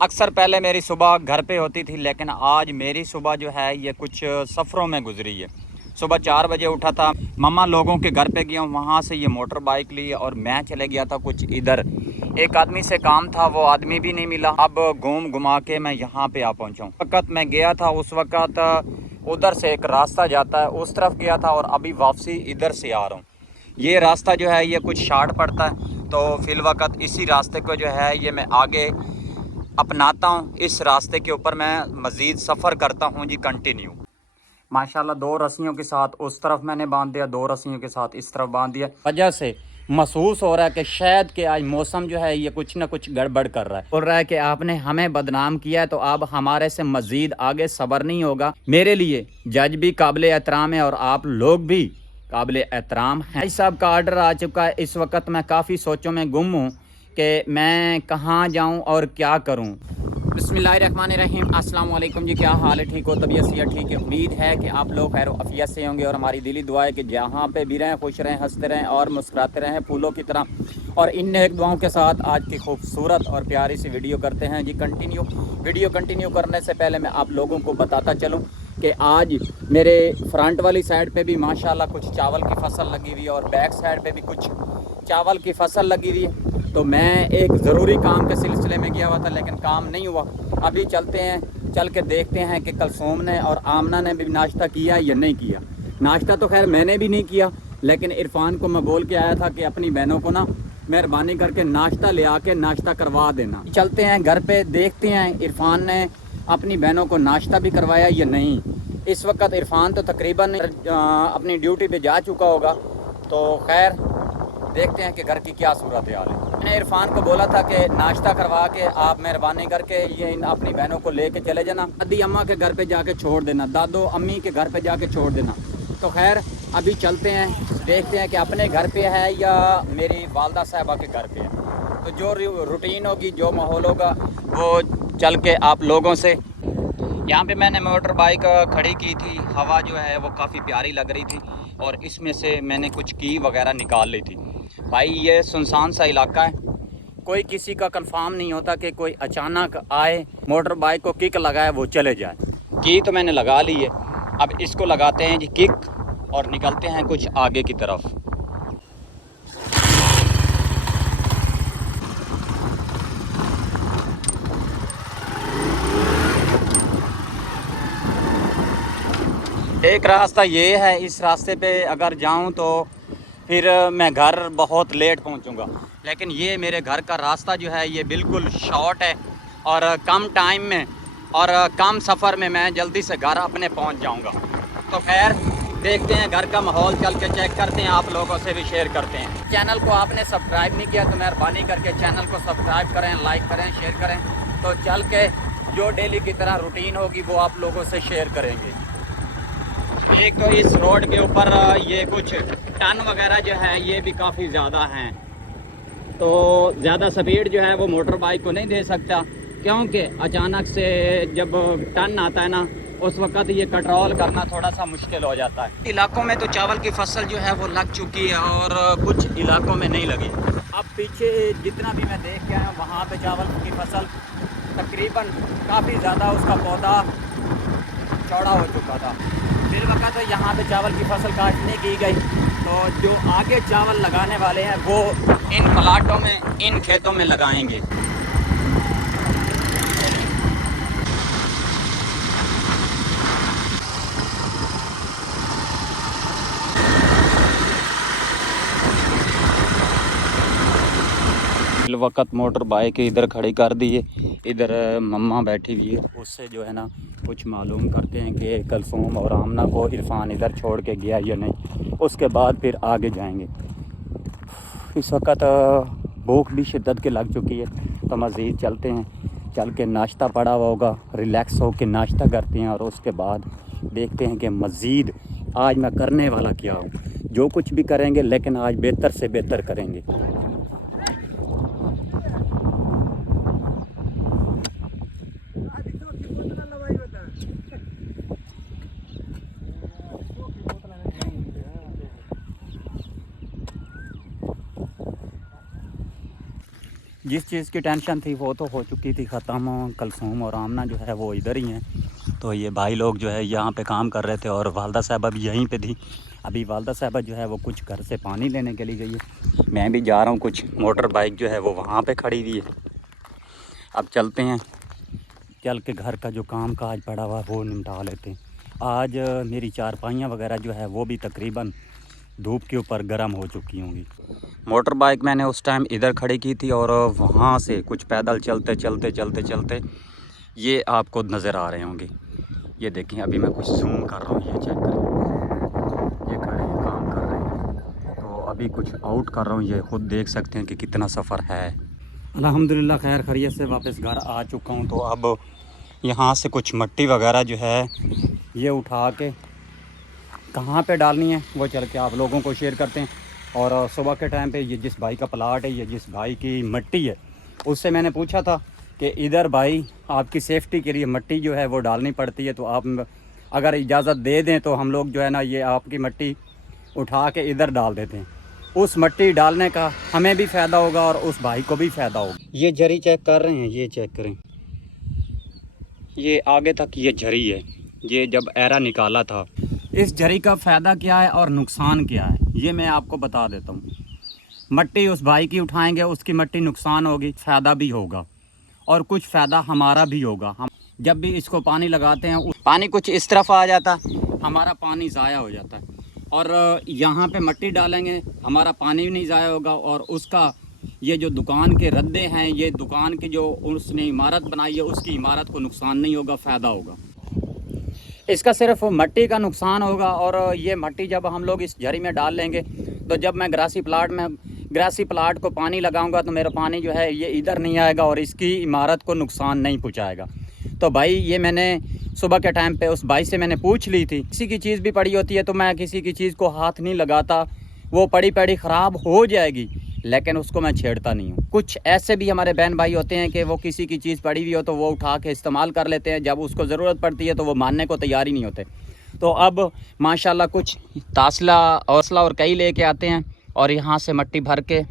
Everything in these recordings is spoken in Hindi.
अक्सर पहले मेरी सुबह घर पे होती थी, लेकिन आज मेरी सुबह जो है ये कुछ सफ़रों में गुजरी है। सुबह 4 बजे उठा था, मम्मा लोगों के घर पे गया, वहाँ से ये मोटर बाइक ली और मैं चले गया था कुछ इधर। एक आदमी से काम था, वो आदमी भी नहीं मिला। अब घूम घुमा के मैं यहाँ पे आ पहुँचा हूँ। वक्त मैं गया था, उस वक्त उधर से एक रास्ता जाता है, उस तरफ गया था और अभी वापसी इधर से आ रहा हूँ। ये रास्ता जो है ये कुछ शार्ट पड़ता है, तो फिल वक्त इसी रास्ते को जो है ये मैं आगे अपनाता हूँ। इस रास्ते के ऊपर मैं मज़ीद सफ़र करता हूँ जी, कंटिन्यू। माशाल्लाह 2 रस्सियों के साथ उस तरफ मैंने बांध दिया, 2 रस्सियों के साथ इस तरफ बांध दिया। वजह से महसूस हो रहा है कि शायद कि आज मौसम जो है ये कुछ ना कुछ गड़बड़ कर रहा है। बोल रहा है कि आपने हमें बदनाम किया है, तो अब हमारे से मज़ीद आगे सब्र नहीं होगा। मेरे लिए जज भी काबिल एहतराम है और आप लोग भी काबिल एहतराम हैं। भाई साहब का आर्डर आ चुका है। इस वक्त मैं काफ़ी सोचों में गुम हूँ कि मैं कहाँ जाऊँ और क्या करूँ। बिस्मिल्लाहिर्रहमानिर्रहीम, अस्सलाम वालेकुम जी। क्या हाल है? ठीक हो? तबीयत सेहत ठीक है? उम्मीद है कि आप लोग खैर अफियत से होंगे और हमारी दिली दुआ है कि जहाँ पे भी रहें खुश रहें, हंसते रहें और मुस्कुराते रहें फूलों की तरह। और इन नेक दुआओं के साथ आज की खूबसूरत और प्यारी सी वीडियो करते हैं जी कंटिन्यू। वीडियो कंटिन्यू करने से पहले मैं आप लोगों को बताता चलूँ कि आज मेरे फ्रंट वाली साइड पे भी माशाल्लाह कुछ चावल की फसल लगी हुई है और बैक साइड पे भी कुछ चावल की फसल लगी हुई है। तो मैं एक ज़रूरी काम के सिलसिले में गया हुआ था, लेकिन काम नहीं हुआ। अभी चलते हैं, चल के देखते हैं कि कलसूम ने और आमना ने भी नाश्ता किया या नहीं किया। नाश्ता तो खैर मैंने भी नहीं किया, लेकिन इरफान को मैं बोल के आया था कि अपनी बहनों को ना मेहरबानी करके नाश्ता ले आके नाश्ता करवा देना। चलते हैं घर पे, देखते हैं इरफान ने अपनी बहनों को नाश्ता भी करवाया या नहीं। इस वक्त इरफान तो तकरीबन अपनी ड्यूटी पे जा चुका होगा, तो खैर देखते हैं कि घर की क्या सूरत हाल है। मैंने इरफान को बोला था कि नाश्ता करवा के आप मेहरबानी करके ये अपनी बहनों को लेके चले जाना, दादी अम्मा के घर पे जाके छोड़ देना, दादो अम्मी के घर पे जाके छोड़ देना। तो खैर अभी चलते हैं, देखते हैं कि अपने घर पे है या मेरी वालदा साहबा के घर पे है। तो जो रूटीन होगी, जो माहौल होगा, वो चल के आप लोगों से। यहाँ पे मैंने मोटर बाइक खड़ी की थी, हवा जो है वो काफ़ी प्यारी लग रही थी और इसमें से मैंने कुछ की वगैरह निकाल ली थी। भाई ये सुनसान सा इलाका है, कोई किसी का कंफर्म नहीं होता कि कोई अचानक आए, मोटर बाइक को किक लगाए, वो चले जाए। की तो मैंने लगा ली है, अब इसको लगाते हैं जी किक और निकलते हैं कुछ आगे की तरफ। एक रास्ता ये है, इस रास्ते पे अगर जाऊं तो फिर मैं घर बहुत लेट पहुंचूंगा, लेकिन ये मेरे घर का रास्ता जो है ये बिल्कुल शॉर्ट है और कम टाइम में और कम सफ़र में मैं जल्दी से घर अपने पहुंच जाऊंगा। तो खैर देखते हैं घर का माहौल, चल के चेक करते हैं, आप लोगों से भी शेयर करते हैं। चैनल को आपने सब्सक्राइब नहीं किया तो मेहरबानी करके चैनल को सब्सक्राइब करें, लाइक करें, शेयर करें। तो चल के जो डेली की तरह रूटीन होगी वो आप लोगों से शेयर करेंगे। एक तो इस रोड के ऊपर ये कुछ टन वगैरह जो है ये भी काफ़ी ज़्यादा हैं, तो ज़्यादा स्पीड जो है वो मोटर बाइक को नहीं दे सकता, क्योंकि अचानक से जब टन आता है ना उस वक्त ये कंट्रोल करना थोड़ा सा मुश्किल हो जाता है। इलाकों में तो चावल की फसल जो है वो लग चुकी है और कुछ इलाकों में नहीं लगी। अब पीछे जितना भी मैं देख के आया वहाँ पे चावल की फसल तकरीबन काफ़ी ज़्यादा उसका पौधा चौड़ा हो चुका था। फिर वक्त यहाँ पे चावल की फसल काटने की गई, तो जो आगे चावल लगाने वाले हैं वो इन प्लाटों में, इन खेतों में लगाएंगे। फिर वक्त मोटर बाइक इधर खड़ी कर दी है, इधर मम्मा बैठी हुई है, उससे जो है ना कुछ मालूम करते हैं कि कलसूम और आमना को इरफान इधर छोड़ के गया या नहीं, उसके बाद फिर आगे जाएंगे। इस वक्त भूख भी शिद्दत की लग चुकी है, तो मज़ीद चलते हैं, चल के नाश्ता पड़ा हुआ होगा, रिलैक्स हो के नाश्ता करते हैं और उसके बाद देखते हैं कि मज़ीद आज मैं करने वाला क्या हूँ। जो कुछ भी करेंगे लेकिन आज बेहतर से बेहतर करेंगे। जिस चीज़ की टेंशन थी वो तो हो चुकी थी ख़त्म। कलसूम और आमना जो है वो इधर ही हैं। तो ये भाई लोग जो है यहाँ पे काम कर रहे थे और वालदा साहबा भी यहीं पे थी। अभी वालदा साहबा जो है वो कुछ घर से पानी लेने के लिए गई है। मैं भी जा रहा हूँ, कुछ मोटर बाइक जो है वो वहाँ पे खड़ी हुई है। अब चलते हैं, चल के घर का जो काम काज पड़ा हुआ वो निपटा लेते हैं। आज मेरी चारपाइयाँ वगैरह जो है वो भी तकरीबन धूप के ऊपर गर्म हो चुकी होंगी। मोटर बाइक मैंने उस टाइम इधर खड़ी की थी और वहाँ से कुछ पैदल चलते चलते चलते चलते ये आपको नज़र आ रहे होंगे। ये देखें, अभी मैं कुछ जूम कर रहा हूँ, ये चेक करें, ये खड़े हैं काम कर रहे हैं। तो अभी कुछ आउट कर रहा हूँ, ये ख़ुद देख सकते हैं कि कितना सफ़र है। अल्हम्दुलिल्लाह खैर खैरियत से वापस घर आ चुका हूँ। तो अब यहाँ से कुछ मिट्टी वगैरह जो है ये उठा के कहाँ पे डालनी है वो चल के आप लोगों को शेयर करते हैं। और सुबह के टाइम पे ये जिस भाई का प्लाट है, ये जिस भाई की मिट्टी है, उससे मैंने पूछा था कि इधर भाई आपकी सेफ्टी के लिए मिट्टी जो है वो डालनी पड़ती है, तो आप अगर इजाज़त दे दें तो हम लोग जो है ना ये आपकी मिट्टी उठा के इधर डाल देते हैं। उस मिट्टी डालने का हमें भी फ़ायदा होगा और उस भाई को भी फ़ायदा होगा। ये झरी चेक कर रहे हैं, ये चेक करें, ये आगे तक ये झरी है। ये जब एरा निकाला था, इस झरी का फ़ायदा क्या है और नुकसान क्या है ये मैं आपको बता देता हूँ। मिट्टी उस भाई की उठाएंगे, उसकी मिट्टी नुकसान होगी, फ़ायदा भी होगा और कुछ फ़ायदा हमारा भी होगा। हम जब भी इसको पानी लगाते हैं पानी कुछ इस तरफ आ जाता है, हमारा पानी ज़ाया हो जाता है। और यहाँ पे मिट्टी डालेंगे, हमारा पानी भी नहीं ज़ाया होगा और उसका ये जो दुकान के रद्दे हैं, ये दुकान की जो उसने इमारत बनाई है उसकी इमारत को नुकसान नहीं होगा, फ़ायदा होगा। इसका सिर्फ मिट्टी का नुकसान होगा। और ये मिट्टी जब हम लोग इस झरी में डाल लेंगे तो जब मैं ग्रासी प्लाट को पानी लगाऊंगा तो मेरा पानी जो है ये इधर नहीं आएगा और इसकी इमारत को नुकसान नहीं पहुंचाएगा। तो भाई ये मैंने सुबह के टाइम पे उस भाई से मैंने पूछ ली थी। किसी की चीज़ भी पड़ी होती है तो मैं किसी की चीज़ को हाथ नहीं लगाता, वो पड़ी पड़ी ख़राब हो जाएगी लेकिन उसको मैं छेड़ता नहीं हूँ। कुछ ऐसे भी हमारे बहन भाई होते हैं कि वो किसी की चीज़ पड़ी हुई हो तो वो उठा के इस्तेमाल कर लेते हैं, जब उसको ज़रूरत पड़ती है तो वो मानने को तैयार ही नहीं होते। तो अब माशाल्लाह कुछ तासला हौसला और कई लेके आते हैं और यहाँ से मिट्टी भर के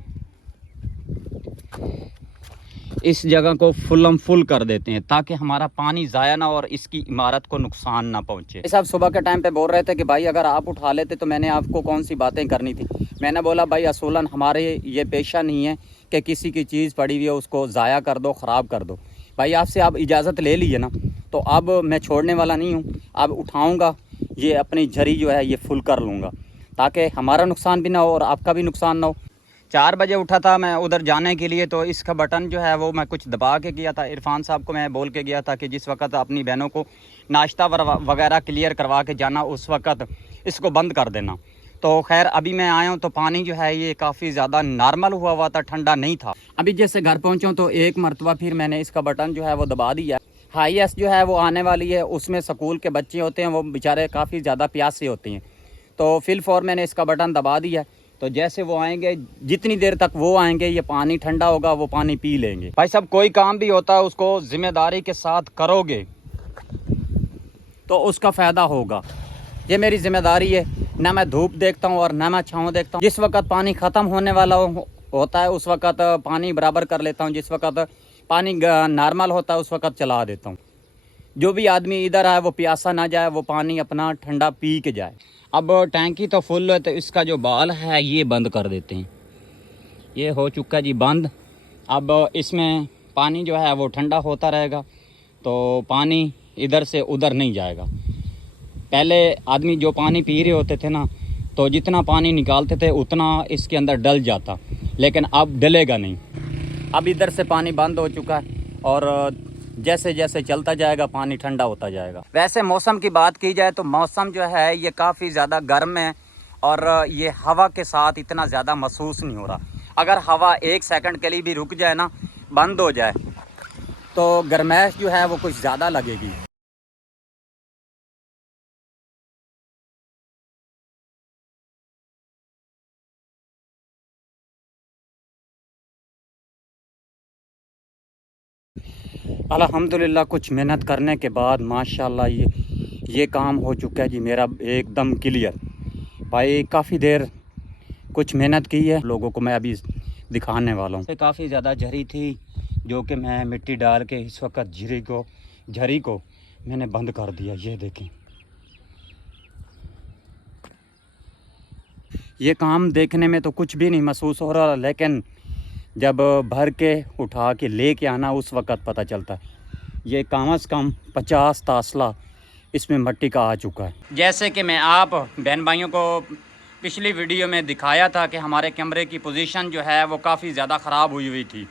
इस जगह को फुल कर देते हैं ताकि हमारा पानी ज़ाया ना और इसकी इमारत को नुकसान ना पहुँचे। साहब सुबह के टाइम पे बोल रहे थे कि भाई अगर आप उठा लेते तो मैंने आपको कौन सी बातें करनी थी। मैंने बोला भाई असूलन हमारे ये पेशा नहीं है कि किसी की चीज़ पड़ी हुई है उसको ज़ाया कर दो, ख़राब कर दो। भाई आपसे आप इजाज़त ले लीजिए ना, तो अब मैं छोड़ने वाला नहीं हूँ। अब उठाऊँगा, ये अपनी झरी जो है ये फुल कर लूँगा ताकि हमारा नुकसान भी ना हो और आपका भी नुकसान ना हो। 4 बजे उठा था मैं उधर जाने के लिए, तो इसका बटन जो है वो मैं कुछ दबा के गया था। इरफान साहब को मैं बोल के गया था कि जिस वक्त अपनी बहनों को नाश्ता वगैरह क्लियर करवा के जाना उस वक्त इसको बंद कर देना। तो खैर अभी मैं आया हूँ तो पानी जो है ये काफ़ी ज़्यादा नॉर्मल हुआ था, ठंडा नहीं था। अभी जैसे घर पहुँचा तो एक मरतबा फिर मैंने इसका बटन जो है वो दबा दिया। हाईएस्ट जो है वो आने वाली है, उसमें स्कूल के बच्चे होते हैं, वो बेचारे काफ़ी ज़्यादा प्यासे होते हैं। तो फिल फॉर मैंने इसका बटन दबा दिया। तो जैसे वो आएंगे, जितनी देर तक वो आएंगे ये पानी ठंडा होगा, वो पानी पी लेंगे। भाई साहब कोई काम भी होता है उसको ज़िम्मेदारी के साथ करोगे तो उसका फ़ायदा होगा। ये मेरी ज़िम्मेदारी है, ना मैं धूप देखता हूँ और ना मैं छाँव देखता हूँ। जिस वक्त पानी ख़त्म होने वाला होता है उस वक्त पानी बराबर कर लेता हूँ, जिस वक्त पानी नॉर्मल होता है उस वक्त चला देता हूँ। जो भी आदमी इधर आए वो प्यासा ना जाए, वो पानी अपना ठंडा पी के जाए। अब टैंकी तो फुल है तो इसका जो बाल है ये बंद कर देते हैं। ये हो चुका जी बंद। अब इसमें पानी जो है वो ठंडा होता रहेगा तो पानी इधर से उधर नहीं जाएगा। पहले आदमी जो पानी पी रहे होते थे ना, तो जितना पानी निकालते थे उतना इसके अंदर डल जाता, लेकिन अब डलेगा नहीं। अब इधर से पानी बंद हो चुका है और जैसे जैसे चलता जाएगा पानी ठंडा होता जाएगा। वैसे मौसम की बात की जाए तो मौसम जो है ये काफ़ी ज़्यादा गर्म है और ये हवा के साथ इतना ज़्यादा महसूस नहीं हो रहा। अगर हवा 1 सेकंड के लिए भी रुक जाए ना, बंद हो जाए, तो गर्मैश जो है वो कुछ ज़्यादा लगेगी। अल्हम्दुलिल्लाह कुछ मेहनत करने के बाद माशाल्लाह ये काम हो चुका है जी मेरा एकदम क्लियर। भाई काफ़ी देर कुछ मेहनत की है, लोगों को मैं अभी दिखाने वाला हूँ। काफ़ी ज़्यादा झरी थी जो कि मैं मिट्टी डाल के इस वक्त झरी को मैंने बंद कर दिया। ये देखें, ये काम देखने में तो कुछ भी नहीं महसूस हो रहा, लेकिन जब भर के उठा के ले के आना उस वक़्त पता चलता है। ये कम से कम 50 तासला इसमें मिट्टी का आ चुका है। जैसे कि मैं आप बहन भाइयों को पिछली वीडियो में दिखाया था कि हमारे कमरे की पोजीशन जो है वो काफ़ी ज़्यादा ख़राब हुई थी,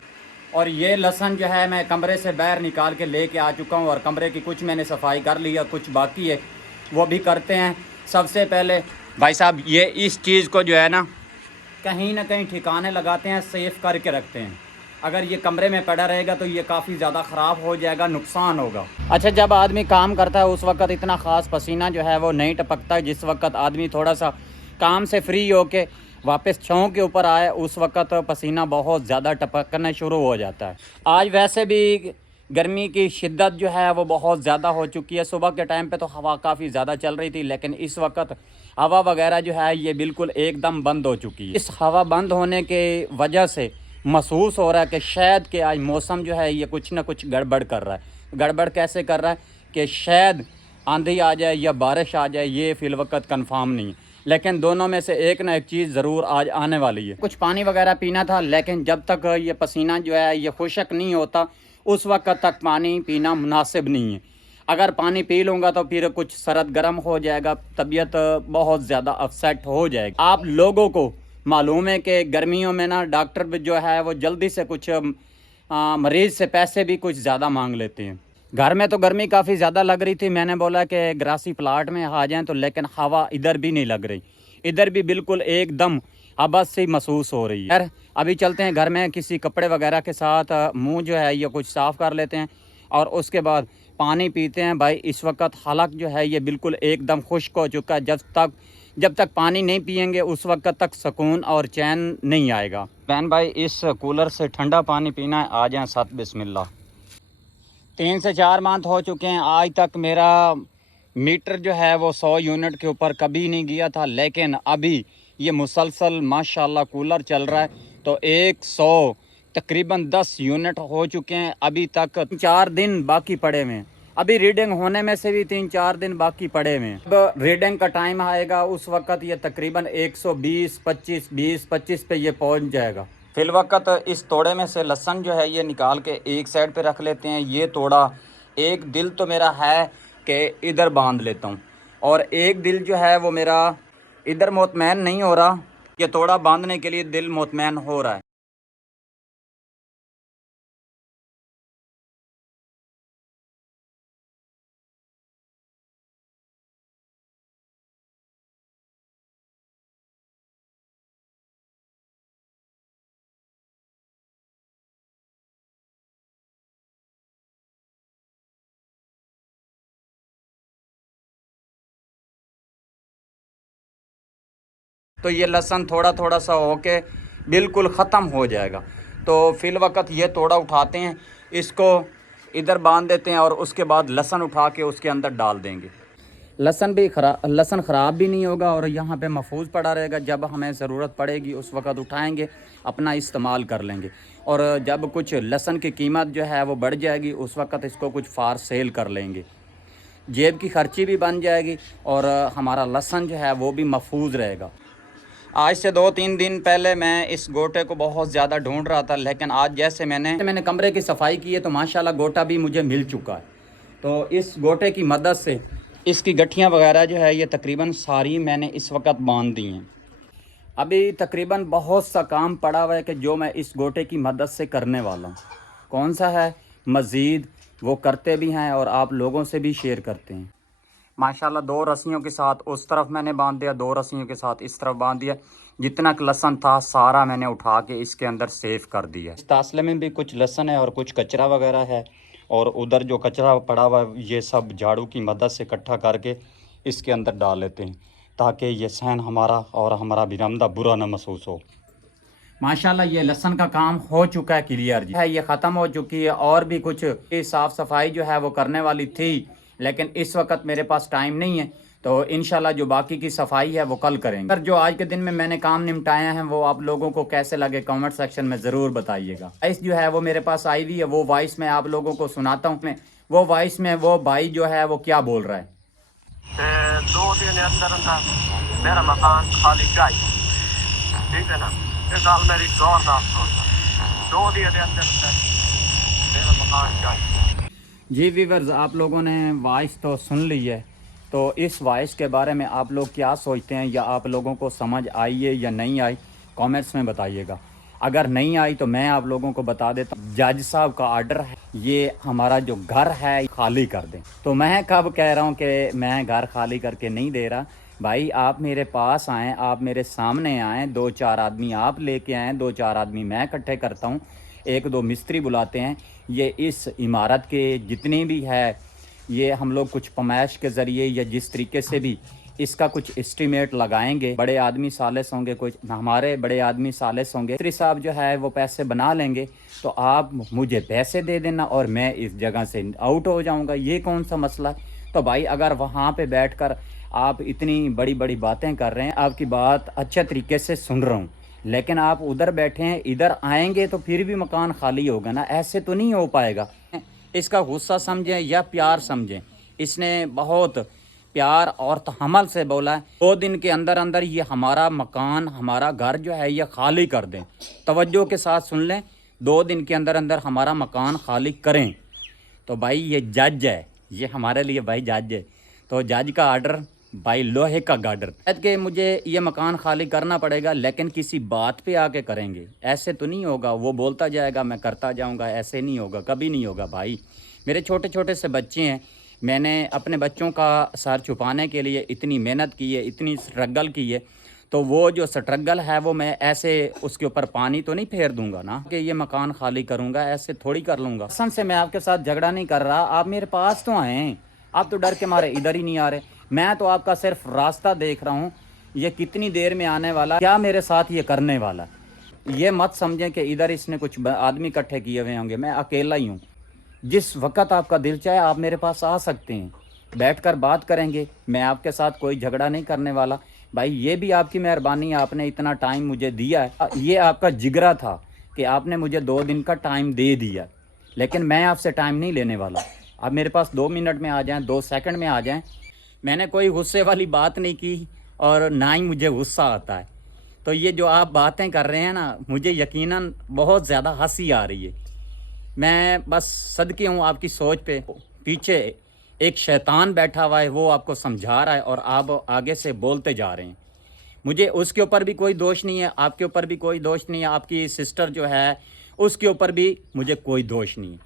और ये लहसुन जो है मैं कमरे से बाहर निकाल के लेके आ चुका हूँ, और कमरे की कुछ मैंने सफाई कर ली है, कुछ बाकी है वो भी करते हैं। सबसे पहले भाई साहब ये इस चीज़ को जो है ना कहीं ठिकाने लगाते हैं, सेफ करके रखते हैं। अगर ये कमरे में पड़ा रहेगा तो ये काफ़ी ज़्यादा ख़राब हो जाएगा, नुकसान होगा। अच्छा, जब आदमी काम करता है उस वक्त इतना ख़ास पसीना जो है वो नहीं टपकता है। जिस वक्त आदमी थोड़ा सा काम से फ्री होके वापस छाँव के ऊपर आए उस वक्त पसीना बहुत ज़्यादा टपकना शुरू हो जाता है। आज वैसे भी गर्मी की शिद्दत जो है वो बहुत ज़्यादा हो चुकी है। सुबह के टाइम पे तो हवा काफ़ी ज़्यादा चल रही थी, लेकिन इस वक्त हवा वगैरह जो है ये बिल्कुल एकदम बंद हो चुकी है। इस हवा बंद होने के वजह से महसूस हो रहा है कि शायद कि आज मौसम जो है ये कुछ ना कुछ गड़बड़ कर रहा है। गड़बड़ कैसे कर रहा है कि शायद आंधी आ जाए या बारिश आ जाए, ये फ़िलवक़्त कंफर्म नहीं है, लेकिन दोनों में से एक ना एक चीज़ ज़रूर आज आने वाली है। कुछ पानी वगैरह पीना था, लेकिन जब तक ये पसीना जो है ये खुश्क नहीं होता उस वक्त तक पानी पीना मुनासिब नहीं है। अगर पानी पी लूँगा तो फिर कुछ सरद गर्म हो जाएगा, तबीयत बहुत ज़्यादा अपसेट हो जाएगी। आप लोगों को मालूम है कि गर्मियों में ना डॉक्टर जो है वो जल्दी से कुछ मरीज़ से पैसे भी कुछ ज़्यादा मांग लेते हैं। घर में तो गर्मी काफ़ी ज़्यादा लग रही थी, मैंने बोला कि ग्रासी प्लाट में आ जाएं तो, लेकिन हवा इधर भी नहीं लग रही, इधर भी बिल्कुल एकदम आबस सी महसूस हो रही है। यार अभी चलते हैं घर में, किसी कपड़े वगैरह के साथ मुंह जो है ये कुछ साफ़ कर लेते हैं और उसके बाद पानी पीते हैं। भाई इस वक्त हलक जो है ये बिल्कुल एकदम खुश्क हो चुका है। जब तक पानी नहीं पिएंगे उस वक्त तक सुकून और चैन नहीं आएगा। बहन भाई इस कूलर से ठंडा पानी पीना है, आ जाएँ साथ बिस्मिल्लाह। 3 से 4 मंथ हो चुके हैं, आज तक मेरा मीटर जो है वो 100 यूनिट के ऊपर कभी नहीं गया था, लेकिन अभी ये मुसलसल माशाल्लाह कूलर चल रहा है तो 100 तकरीबन 10 यूनिट हो चुके हैं। अभी तक 4 दिन बाकी पड़े हुए हैं, अभी रीडिंग होने में से भी 3-4 दिन बाकी पड़े हुए हैं। अब रीडिंग का टाइम आएगा उस वक्त ये तकरीबन 120-25 पे ये पहुंच जाएगा। फिलवक्त इस तोड़े में से लहसुन जो है ये निकाल के एक साइड पे रख लेते हैं। ये तोड़ा एक दिल तो मेरा है कि इधर बांध लेता हूँ, और एक दिल जो है वो मेरा इधर मुतमैन नहीं हो रहा। ये तोड़ा बांधने के लिए दिल मुतमैन हो रहा है। तो ये लहसुन थोड़ा थोड़ा सा होके बिल्कुल ख़त्म हो जाएगा। तो फिल वक्त ये तोड़ा उठाते हैं, इसको इधर बांध देते हैं और उसके बाद लहसुन उठा के उसके अंदर डाल देंगे। लहसुन ख़राब भी नहीं होगा और यहाँ पे महफूज पड़ा रहेगा। जब हमें ज़रूरत पड़ेगी उस वक़्त उठाएंगे, अपना इस्तेमाल कर लेंगे। और जब कुछ लहसुन की कीमत जो है वो बढ़ जाएगी उस वक़्त इसको कुछ फार सेल कर लेंगे। जेब की खर्ची भी बन जाएगी और हमारा लहसुन जो है वो भी महफूज रहेगा। आज से 2-3 दिन पहले मैं इस गोटे को बहुत ज़्यादा ढूंढ रहा था, लेकिन आज जैसे मैंने कमरे की सफाई की है तो माशाल्लाह गोटा भी मुझे मिल चुका है। तो इस गोटे की मदद से इसकी गठियाँ वगैरह जो है ये तकरीबन सारी मैंने इस वक्त बांध दी हैं। अभी तकरीबन बहुत सा काम पड़ा हुआ है कि जो मैं इस गोटे की मदद से करने वाला हूँ। कौन सा है, मज़ीद वो करते भी हैं और आप लोगों से भी शेयर करते हैं। माशाल्लाह 2 रस्सियों के साथ उस तरफ मैंने बांध दिया, 2 रस्सियों के साथ इस तरफ बांध दिया। जितना लहसुन था सारा मैंने उठा के इसके अंदर सेव कर दिया। इस तासले में भी कुछ लहसुन है और कुछ कचरा वगैरह है, और उधर जो कचरा पड़ा हुआ ये सब झाड़ू की मदद से इकट्ठा करके इसके अंदर डाल लेते हैं, ताकि ये सहन हमारा और हमारा बिरमदा बुरा न महसूस हो। माशाल्लाह ये लहसुन का काम हो चुका है, क्लियर जी है, ये ख़त्म हो चुकी है। और भी कुछ साफ़ सफाई जो है वो करने वाली थी, लेकिन इस वक्त मेरे पास टाइम नहीं है, तो इंशाल्लाह जो बाकी की सफाई है वो कल करेंगे। अगर जो आज के दिन में मैंने काम निपटाया है वो आप लोगों को कैसे लगे कमेंट सेक्शन में ज़रूर बताइएगा। वॉइस जो है वो मेरे पास आई हुई है, वो वॉइस मैं आप लोगों को सुनाता हूँ। मैं वो वॉइस में वो भाई जो है वो क्या बोल रहा है। 2 दिन अंदर अंदर मेरा मकान खाली चाहिए, ठीक है ना। ये गल मेरी गौर नाल सुन, 2 दिन अंदर अंदर मेरा मकान चाहिए। जी व्यूअर्स, आप लोगों ने वॉइस तो सुन ली है, तो इस वॉइस के बारे में आप लोग क्या सोचते हैं, या आप लोगों को समझ आई है या नहीं आई, कमेंट्स में बताइएगा। अगर नहीं आई तो मैं आप लोगों को बता देता हूँ, जज साहब का आर्डर है, ये हमारा जो घर है खाली कर दें। तो मैं कब कह रहा हूँ कि मैं घर खाली करके नहीं दे रहा। भाई आप मेरे पास आएँ, आप मेरे सामने आएँ, 2-4 आदमी आप लेके आएँ, 2-4 आदमी मैं इकट्ठे करता हूँ, 1-2 मिस्त्री बुलाते हैं। ये इस इमारत के जितनी भी है, ये हम लोग कुछ पमाइश के ज़रिए या जिस तरीके से भी इसका कुछ एस्टीमेट लगाएंगे। बड़े आदमी सालिस होंगे, कुछ हमारे बड़े आदमी सालिस होंगे, मिस्त्री साहब जो है वो पैसे बना लेंगे। तो आप मुझे पैसे दे देना और मैं इस जगह से आउट हो जाऊंगा, ये कौन सा मसला है। तो भाई अगर वहाँ पे बैठकर आप इतनी बड़ी बड़ी बातें कर रहे हैं, आपकी बात अच्छे तरीके से सुन रहा हूँ, लेकिन आप उधर बैठे हैं, इधर आएंगे तो फिर भी मकान खाली होगा ना, ऐसे तो नहीं हो पाएगा। इसका गुस्सा समझें या प्यार समझें, इसने बहुत प्यार और तहम्मुल से बोला है। 2 दिन के अंदर अंदर ये हमारा मकान, हमारा घर जो है ये खाली कर दें। तवज्जो के साथ सुन लें, 2 दिन के अंदर अंदर हमारा मकान खाली करें। तो भाई ये जज है, ये हमारे लिए भाई जज है। तो जज का आर्डर भाई लोहे का गार्डर कि मुझे ये मकान खाली करना पड़ेगा, लेकिन किसी बात पे आके करेंगे, ऐसे तो नहीं होगा। वो बोलता जाएगा मैं करता जाऊंगा, ऐसे नहीं होगा, कभी नहीं होगा। भाई मेरे छोटे छोटे से बच्चे हैं, मैंने अपने बच्चों का सर छुपाने के लिए इतनी मेहनत की है, इतनी स्ट्रगल की है, तो वो जो स्ट्रगल है वो मैं ऐसे उसके ऊपर पानी तो नहीं फेर दूंगा ना कि ये मकान खाली करूंगा, ऐसे थोड़ी कर लूँगा। कसम से मैं आपके साथ झगड़ा नहीं कर रहा, आप मेरे पास तो आएँ, आप तो डर के मारे इधर ही नहीं आ रहे। मैं तो आपका सिर्फ रास्ता देख रहा हूँ, ये कितनी देर में आने वाला, क्या मेरे साथ ये करने वाला। ये मत समझें कि इधर इसने कुछ आदमी इकट्ठे किए हुए होंगे, मैं अकेला ही हूँ। जिस वक्त आपका दिल चाहे आप मेरे पास आ सकते हैं, बैठकर बात करेंगे। मैं आपके साथ कोई झगड़ा नहीं करने वाला। भाई ये भी आपकी मेहरबानी है, आपने इतना टाइम मुझे दिया है, ये आपका जिगरा था कि आपने मुझे 2 दिन का टाइम दे दिया, लेकिन मैं आपसे टाइम नहीं लेने वाला। आप मेरे पास 2 मिनट में आ जाएं, 2 सेकंड में आ जाएं। मैंने कोई गुस्से वाली बात नहीं की और ना ही मुझे गुस्सा आता है। तो ये जो आप बातें कर रहे हैं ना, मुझे यकीनन बहुत ज़्यादा हंसी आ रही है। मैं बस सदके हूँ आपकी सोच पे। पीछे एक शैतान बैठा हुआ है, वो आपको समझा रहा है और आप आगे से बोलते जा रहे हैं। मुझे उसके ऊपर भी कोई दोष नहीं है, आपके ऊपर भी कोई दोष नहीं है, आपकी सिस्टर जो है उसके ऊपर भी मुझे कोई दोष नहीं है।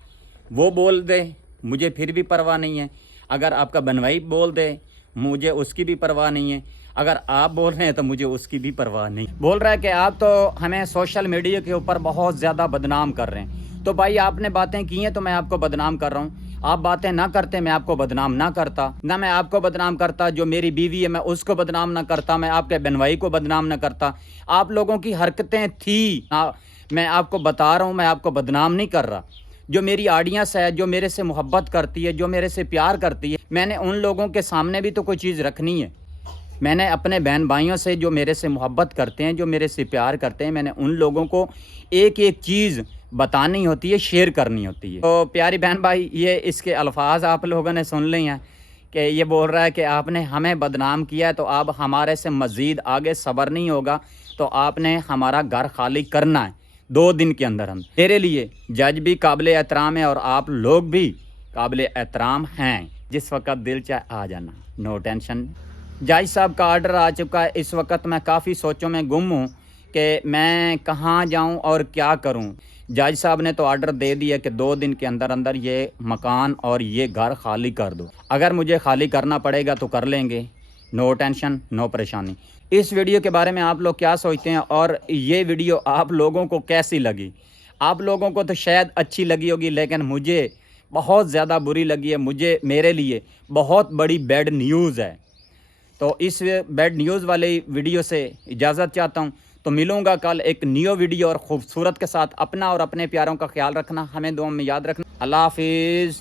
वो बोल दे मुझे फिर भी परवाह नहीं है, अगर आपका बनवाई बोल दे मुझे उसकी भी परवाह नहीं है, अगर आप बोल रहे हैं तो मुझे उसकी भी परवाह नहीं। बोल रहा है कि आप तो हमें सोशल मीडिया के ऊपर बहुत ज़्यादा बदनाम कर रहे हैं। तो भाई आपने बातें की हैं तो मैं आपको बदनाम कर रहा हूँ, आप बातें ना करते मैं आपको बदनाम ना करता, ना मैं आपको बदनाम करता, जो मेरी बीवी है मैं उसको बदनाम ना करता, मैं आपके बनवाई को बदनाम ना करता। आप लोगों की हरकतें थी, मैं आपको बता रहा हूँ, मैं आपको बदनाम नहीं कर रहा। जो मेरी ऑडियंस है, जो मेरे से मोहब्बत करती है, जो मेरे से प्यार करती है, मैंने उन लोगों के सामने भी तो कोई चीज़ रखनी है। मैंने अपने बहन भाइयों से जो मेरे से मोहब्बत करते हैं, जो मेरे से प्यार करते हैं, मैंने उन लोगों को एक एक चीज़ बतानी होती है, शेयर करनी होती है। तो प्यारी बहन भाई, ये इसके अल्फाज आप लोगों ने सुन लिए हैं कि ये बोल रहा है कि आपने हमें बदनाम किया है, तो अब हमारे से मज़ीद आगे सब्र नहीं होगा, तो आपने हमारा घर खाली करना है 2 दिन के अंदर। हम तेरे लिए जज भी काबिल एहतराम है और आप लोग भी काबिल एहतराम हैं। जिस वक्त दिल चाहे आ जाना, नो टेंशन। जज साहब का आर्डर आ चुका है। इस वक्त मैं काफ़ी सोचों में गुम हूँ कि मैं कहाँ जाऊँ और क्या करूँ। जज साहब ने तो आर्डर दे दिया कि 2 दिन के अंदर अंदर ये मकान और ये घर खाली कर दो। अगर मुझे खाली करना पड़ेगा तो कर लेंगे, नो टेंशन, नो परेशानी। इस वीडियो के बारे में आप लोग क्या सोचते हैं और ये वीडियो आप लोगों को कैसी लगी? आप लोगों को तो शायद अच्छी लगी होगी, लेकिन मुझे बहुत ज़्यादा बुरी लगी है। मुझे, मेरे लिए बहुत बड़ी बैड न्यूज़ है। तो इस बैड न्यूज़ वाली वीडियो से इजाज़त चाहता हूँ। तो मिलूँगा कल एक न्यू वीडियो और ख़ूबसूरत के साथ। अपना और अपने प्यारों का ख्याल रखना, हमें दुआ में याद रखना। अल्लाह हाफिज़।